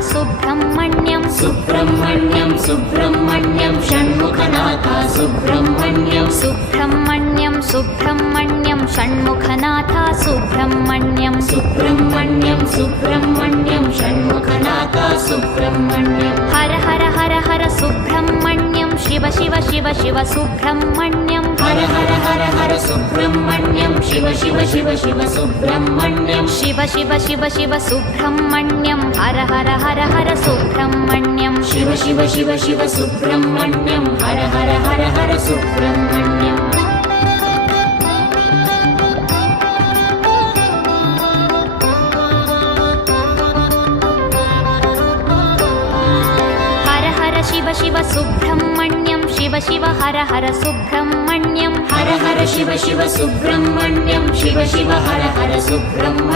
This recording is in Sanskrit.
सुब्रह्मण्यं सुब्रह्मण्यं सुब्रह्मण्यं षण्मुखनाथा सुब्रह्मण्यं सुब्रह्मण्यं सुब्रह्मण्यं षण्मुखनाथा सुब्रह्मण्यं सुब्रह्मण्यं सुब्रह्मण्यं षण्मुखनाथा सुब्रह्मण्यं हर हर हर हर सुब्रह्मण्यं शिव शिव शिव शिव सुब्रह्मण्यं हर हर हर हर सुब्रह्मण्यं शिव शिव शिव शिव सुब्रह्मण्यं शिव शिव शिव शिव सुब्रह्मण्यं हर हर हर हर सुब्रह्मण्यं शिव शिव शिव शिव सुब्रह्मण्यं हर हर हर हर सुब्रह्मण्यं शिव शिव सुब्रह्मण्यं शिव शिव हर हर सुब्रह्मण्यं हर हर शिव शिव सुब्रह्मण्यं शिव शिव हर हर सुब्रह्मण्यं